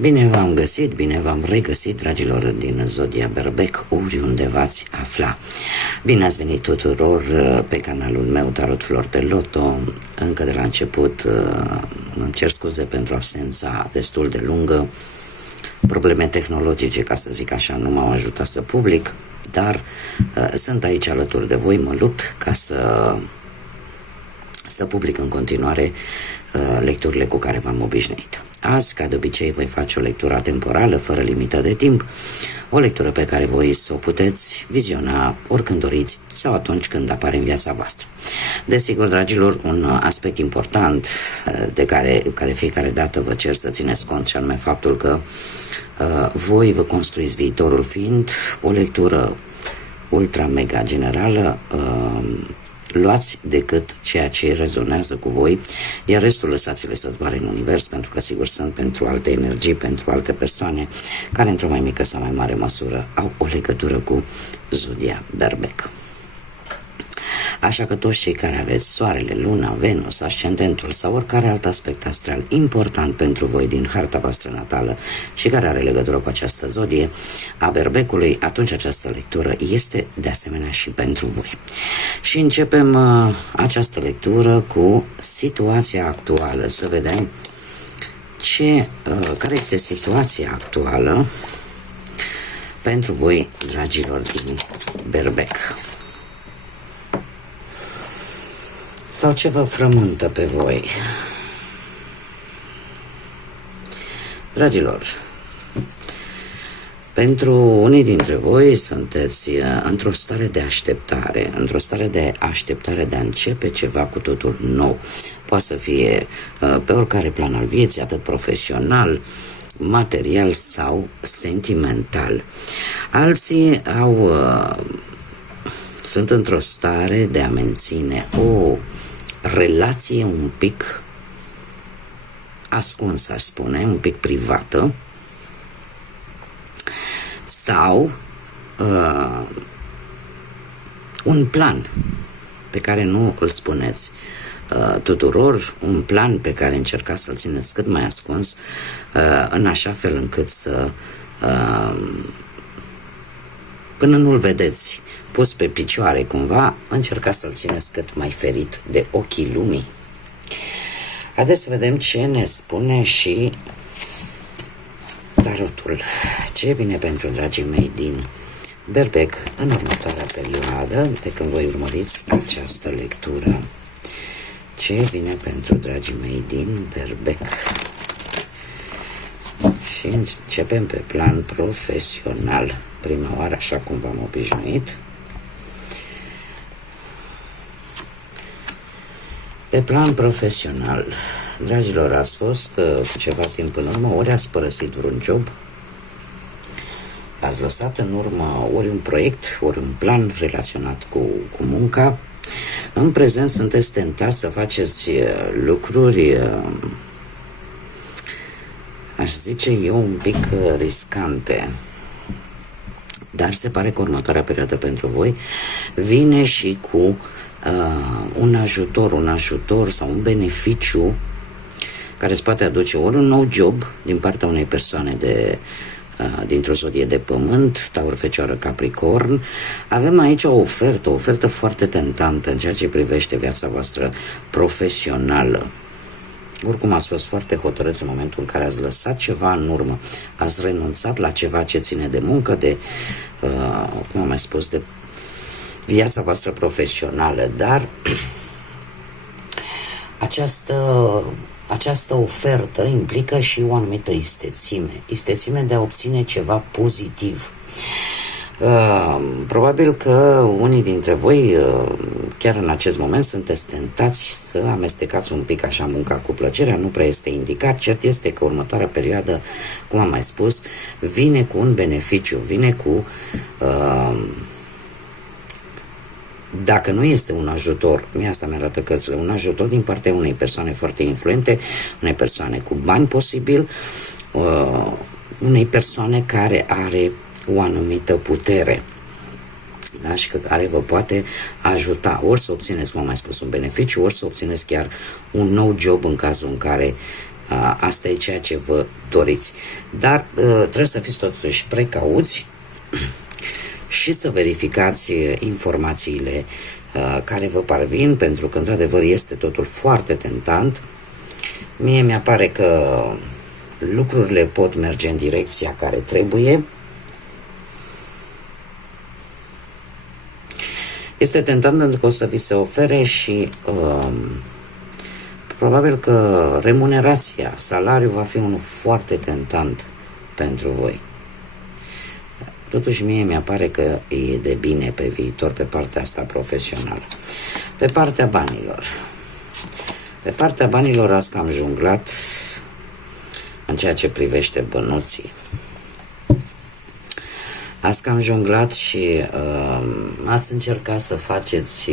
Bine v-am găsit, bine v-am regăsit, dragilor din Zodia Berbec, oriunde v-ați afla. Bine ați venit tuturor pe canalul meu Tarot Flor de Loto. Încă de la început îmi cer scuze pentru absența destul de lungă. Probleme tehnologice, ca să zic așa, nu m-au ajutat să public, dar sunt aici alături de voi, mă lupt ca să public în continuare lecturile cu care v-am obișnuit. Azi, ca de obicei, voi face o lectură atemporală, fără limită de timp, o lectură pe care voi să o puteți viziona oricând doriți sau atunci când apare în viața voastră. Desigur, dragilor, un aspect important de care de fiecare dată vă cer să țineți cont, și anume faptul că voi vă construiți viitorul, fiind o lectură ultra mega generală. Luați decât ceea ce rezonează cu voi, iar restul lăsați-le să zboare în univers, pentru că sigur sunt pentru alte energii, pentru alte persoane care într-o mai mică sau mai mare măsură au o legătură cu Zodia Berbec. Așa că toți cei care aveți Soarele, Luna, Venus, Ascendentul sau oricare alt aspect astral important pentru voi din harta voastră natală și care are legătură cu această zodie a Berbecului, atunci această lectură este de asemenea și pentru voi. Și începem această lectură cu situația actuală, să vedem care este situația actuală pentru voi, dragilor din Berbec. Sau ce vă frământă pe voi. Dragilor, pentru unii dintre voi sunteți într-o stare de așteptare, de a începe ceva cu totul nou. Poate să fie pe oricare plan al vieții, atât profesional, material sau sentimental. Alții sunt într-o stare de a menține o relație un pic ascunsă, aș spune, un pic privată, sau un plan pe care nu îl spuneți tuturor, un plan pe care încercați să-l țineți cât mai ascuns, în așa fel încât să până nu-l vedeți pus pe picioare cumva, încercați să-l țineți cât mai ferit de ochii lumii. Haideți să vedem ce ne spune și tarotul. Ce vine pentru dragii mei din Berbec în următoarea perioadă, de când voi urmăriți această lectură. Ce vine pentru dragii mei din Berbec? Și începem pe plan profesional. Prima oară, așa cum v-am obișnuit. Pe plan profesional, dragilor, ați fost ceva timp în urmă, ori ați părăsit vreun job, ați lăsat în urmă ori un proiect, ori un plan relaționat cu munca. În prezent sunteți tentați să faceți lucruri, aș zice eu, un pic riscante. Dar se pare că următoarea perioadă pentru voi vine și cu un ajutor sau un beneficiu care îți poate aduce ori un nou job din partea unei persoane dintr-o zodie de pământ, Taur, Fecioară, Capricorn. Avem aici o ofertă foarte tentantă în ceea ce privește viața voastră profesională. Oricum ați fost foarte hotărâți în momentul în care ați lăsat ceva în urmă, ați renunțat la ceva ce ține de muncă, de, cum am mai spus, de viața voastră profesională, dar această ofertă implică și o anumită istețime de a obține ceva pozitiv. Probabil că unii dintre voi chiar în acest moment sunteți tentați să amestecați un pic așa munca cu plăcerea, nu prea este indicat. Cert este că următoarea perioadă, cum am mai spus, vine cu un beneficiu, vine cu dacă nu este un ajutor, asta mi-arată cărțile, un ajutor din partea unei persoane foarte influente, unei persoane cu bani posibil, unei persoane care are o anumită putere, da? Și care vă poate ajuta ori să obțineți, cum am mai spus, un beneficiu, ori să obțineți chiar un nou job în cazul în care Asta e ceea ce vă doriți. Dar trebuie să fiți totuși precauți și să verificați informațiile care vă parvin, pentru că într-adevăr este totul foarte tentant. Mie mi-apare că lucrurile pot merge în direcția care trebuie. Este tentant pentru că o să vi se ofere și probabil că remunerația, salariul va fi unul foarte tentant pentru voi. Totuși mie mi-apare că e de bine pe viitor pe partea asta profesională. Pe partea banilor. Pe partea banilor ați cam junglat în ceea ce privește bănuții. Ați cam jonglat și ați încercat să faceți,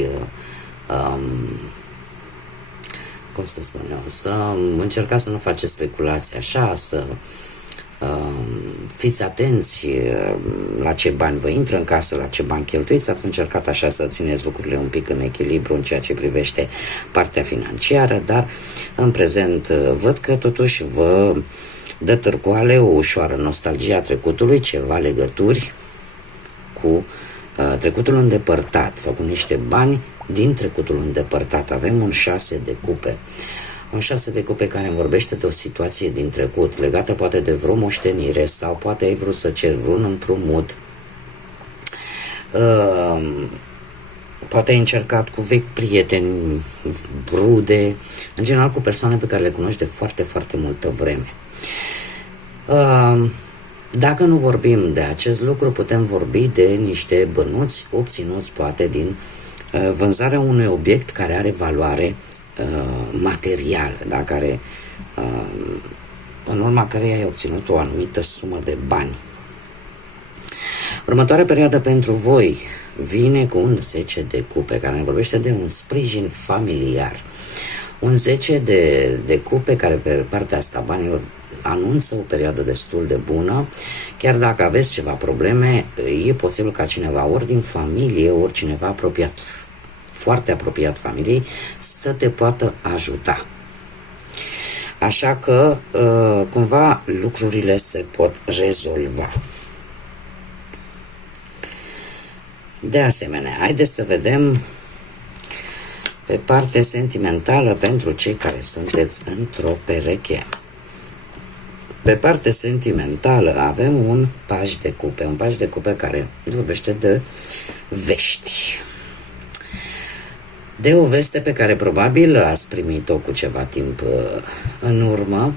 cum să spun eu, să încercați să nu faceți speculații așa, să fiți atenți la ce bani vă intră în casă, la ce bani cheltuiți. Ați încercat așa să țineți lucrurile un pic în echilibru în ceea ce privește partea financiară, dar în prezent văd că totuși vă dă târcoale o ușoară nostalgie a trecutului, ceva legături cu trecutul îndepărtat sau cu niște bani din trecutul îndepărtat. Avem un 6 de cupe. Un 6 de cupe care îmi vorbește de o situație din trecut, legată poate de vreo moștenire sau poate ai vrut să ceri vreun împrumut. Poate ai încercat cu vechi prieteni, rude, în general cu persoane pe care le cunoști de foarte, foarte multă vreme. Dacă nu vorbim de acest lucru, putem vorbi de niște bănuți obținuți poate din vânzarea unui obiect care are valoare materială, da? Care, în urma căreia ai obținut o anumită sumă de bani. Următoarea perioadă pentru voi vine cu un 10 de cupe, care ne vorbește de un sprijin familiar. Un 10 de cupe care pe partea asta banilor anunță o perioadă destul de bună. Chiar dacă aveți ceva probleme, e posibil ca cineva, ori din familie, ori cineva apropiat, foarte apropiat familiei, să te poată ajuta. Așa că, cumva, lucrurile se pot rezolva. De asemenea, haideți să vedem pe partea sentimentală pentru cei care sunteți într-o pereche. Pe partea sentimentală avem un paj de cupe, un paj de cupe care vorbește de vești. De o veste pe care probabil ați primit-o cu ceva timp în urmă,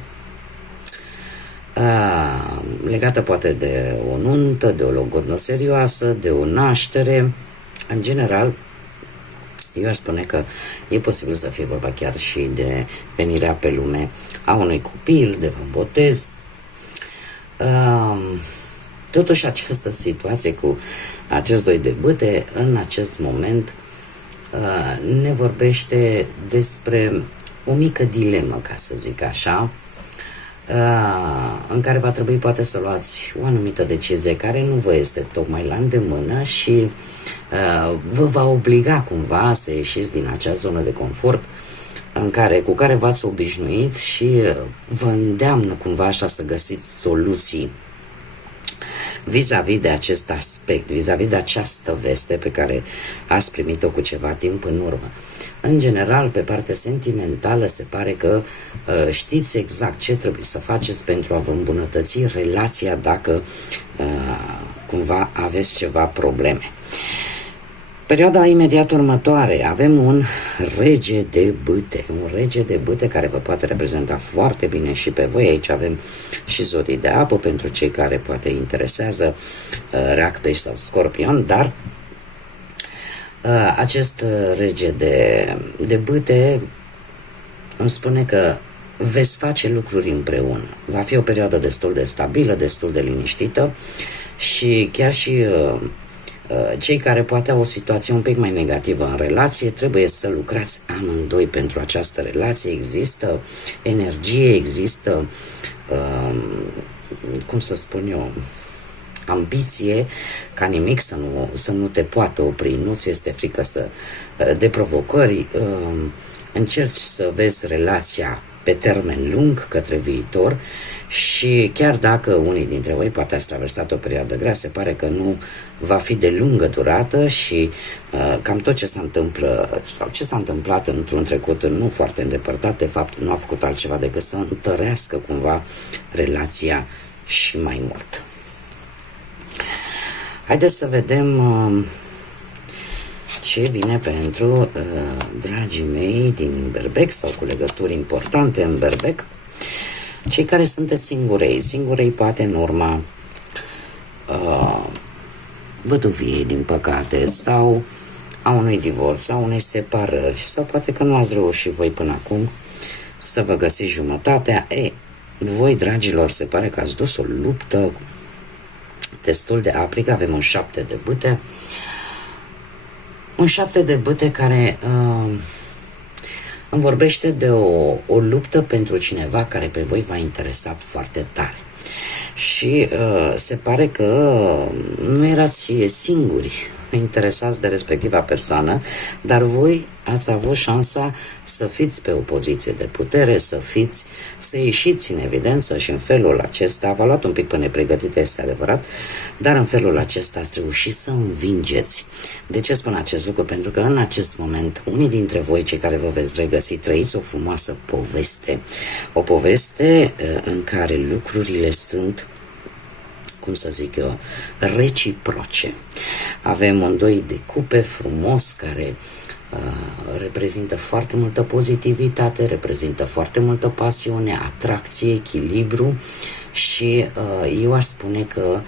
legată poate de o nuntă, de o logodnă serioasă, de o naștere. În general, eu aș spune că e posibil să fie vorba chiar și de venirea pe lume a unui copil, de un botez. Totuși această situație cu acest doi de bâte în acest moment ne vorbește despre o mică dilemă, ca să zic așa, în care va trebui poate să luați o anumită decizie care nu vă este tocmai la îndemână și vă va obliga cumva să ieșiți din acea zonă de confort cu care v-ați obișnuit și vă îndeamnă cumva așa să găsiți soluții vis-a-vis de acest aspect, vis-a-vis de această veste pe care ați primit-o cu ceva timp în urmă. În general, pe partea sentimentală, se pare că știți exact ce trebuie să faceți pentru a vă îmbunătăți relația dacă cumva aveți ceva probleme. Perioada imediat următoare avem un rege de bâte, un rege de bâte care vă poate reprezenta foarte bine și pe voi. Aici avem și zodii de apă pentru cei care poate interesează Rac, Pești sau Scorpion, dar acest rege de bâte îmi spune că veți face lucruri împreună. Va fi o perioadă destul de stabilă, destul de liniștită și chiar și cei care poate au o situație un pic mai negativă în relație, trebuie să lucrați amândoi pentru această relație. Există energie, există, cum să spun eu, ambiție ca nimic să nu te poată opri, nu ți este frică de provocări, încerci să vezi relația pe termen lung către viitor și chiar dacă unii dintre voi poate ați traversat o perioadă grea, se pare că nu va fi de lungă durată și cam tot ce se întâmplă sau ce s-a întâmplat într-un trecut nu foarte îndepărtat, de fapt nu a făcut altceva decât să întărească cumva relația și mai mult. Haideți să vedem ce vine pentru dragii mei din Berbec sau cu legături importante în Berbec, cei care sunteți singurei poate în urma văduviei, din păcate, sau a unui divorț, sau unei separări, sau poate că nu ați reușit voi până acum să vă găsiți jumătatea. Voi, dragilor, se pare că ați dus o luptă destul de aprică. Avem un 7 de bâte, un 7 de bâte care îmi vorbește de o luptă pentru cineva care pe voi v-a interesat foarte tare. Și se pare că nu erați singuri interesați de respectiva persoană, dar voi ați avut șansa să fiți pe o poziție de putere, să ieșiți în evidență și în felul acesta, v-a luat un pic până nepregătite, este adevărat, dar în felul acesta ați reușit să învingeți. De ce spun acest lucru? Pentru că în acest moment, unii dintre voi, cei care vă veți regăsi, trăiți o frumoasă poveste. O poveste în care lucrurile sunt, cum să zic eu, reciproce. Avem un 2 de cupe frumos care reprezintă foarte multă pozitivitate, reprezintă foarte multă pasiune, atracție, echilibru și eu aș spune că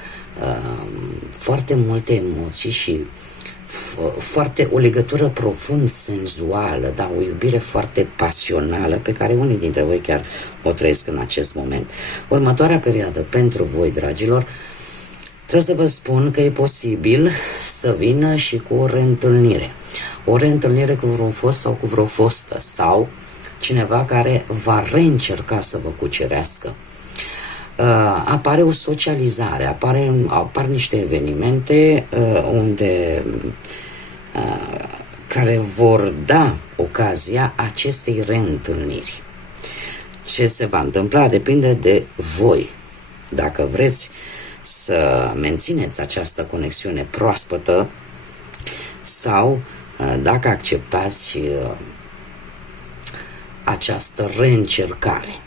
foarte multe emoții și o legătură profund senzuală, da, o iubire foarte pasională pe care unii dintre voi chiar o trăiesc în acest moment. Următoarea perioadă pentru voi, dragilor, trebuie să vă spun că e posibil să vină și cu o reîntâlnire. O reîntâlnire cu vreun fost sau cu vreo fostă sau cineva care va reîncerca să vă cucerească. Apare o socializare, apar niște evenimente care vor da ocazia acestei reîntâlniri. Ce se va întâmpla depinde de voi. Dacă vreți să mențineți această conexiune proaspătă sau dacă acceptați această reîncercare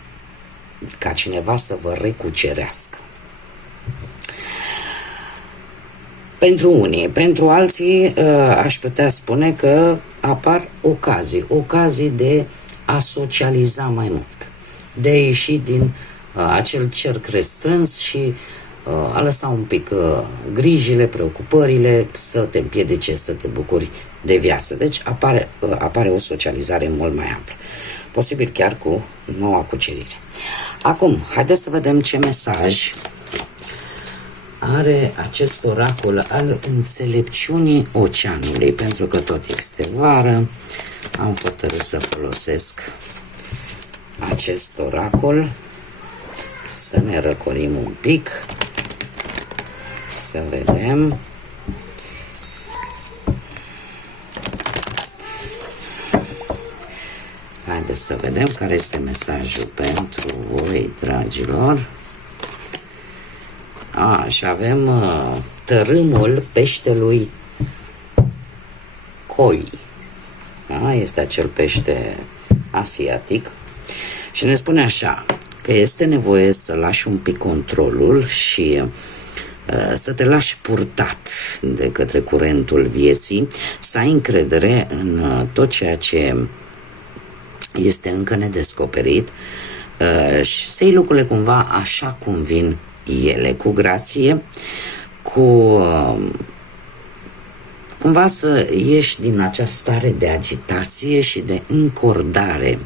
ca cineva să vă recucerească. Pentru unii, pentru alții aș putea spune că apar ocazii de a socializa mai mult, de a ieși din acel cerc restrâns și a lăsa un pic grijile, preocupările să te împiedice să te bucuri de viață. Deci apare o socializare mult mai amplă, posibil chiar cu noua cucerire. Acum, haideți să vedem ce mesaj are acest oracol al înțelepciunii oceanului, pentru că tot este vară, am hotărât să folosesc acest oracol, să ne răcorim un pic, să vedem. Haideți să vedem care este mesajul pentru voi, dragilor. Și avem tărâmul peștelui Koi. Este acel pește asiatic și ne spune așa, că este nevoie să lași un pic controlul și să te lași purtat de către curentul vieții, să ai încredere în tot ceea ce este încă nedescoperit și să iei lucrurile cumva așa cum vin ele, cu grație, cumva să ieși din această stare de agitație și de încordare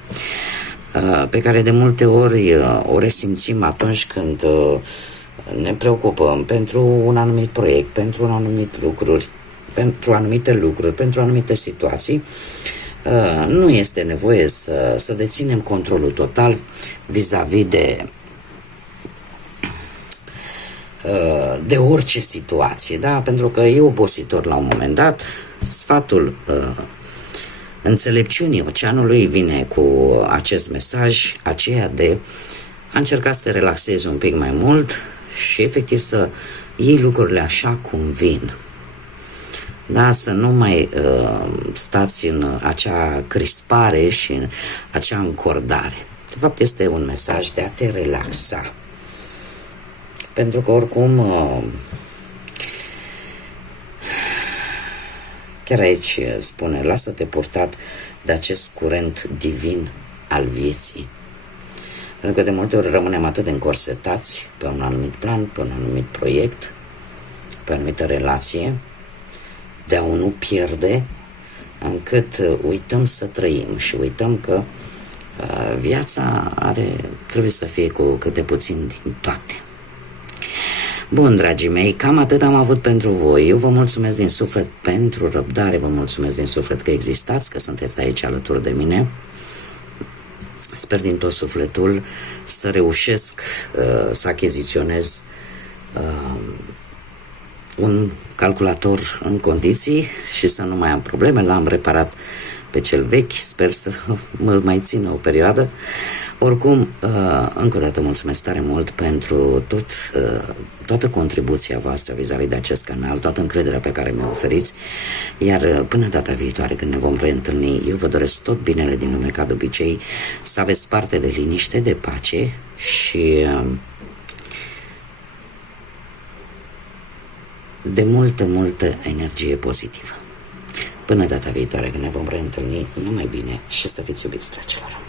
pe care de multe ori o resimțim atunci când ne preocupăm pentru un anumit proiect, pentru anumite lucruri, pentru anumite situații. Nu este nevoie să deținem controlul total vis-a-vis de orice situație, da? Pentru că e obositor la un moment dat. Sfatul înțelepciunii oceanului vine cu acest mesaj, aceea de a încerca să te relaxezi un pic mai mult și efectiv să iei lucrurile așa cum vin. Da, să nu mai stați în acea crispare și în acea încordare. De fapt, este un mesaj de a te relaxa. Pentru că oricum, chiar aici spune, lasă-te purtat de acest curent divin al vieții. Pentru că de multe ori rămânem atât de încorsetați pe un anumit plan, pe un anumit proiect, pe o anumită relație, de a nu pierde, încât uităm să trăim și uităm că viața trebuie să fie cu câte puțin din toate. Bun, dragii mei, cam atât am avut pentru voi. Eu vă mulțumesc din suflet pentru răbdare, vă mulțumesc din suflet că existați, că sunteți aici alături de mine. Sper din tot sufletul să reușesc să achiziționez un calculator în condiții și să nu mai am probleme. L-am reparat pe cel vechi, sper să mă mai țină o perioadă. Oricum, încă o dată mulțumesc tare mult pentru toată contribuția voastră vis-a-vis de acest canal, toată încrederea pe care mi-o oferiți, iar până data viitoare când ne vom reîntâlni, eu vă doresc tot binele din lume ca de obicei, să aveți parte de liniște, de pace și de multă energie pozitivă. Până data viitoare când ne vom reîntâlni, numai bine și să fiți iubiți, dragilor!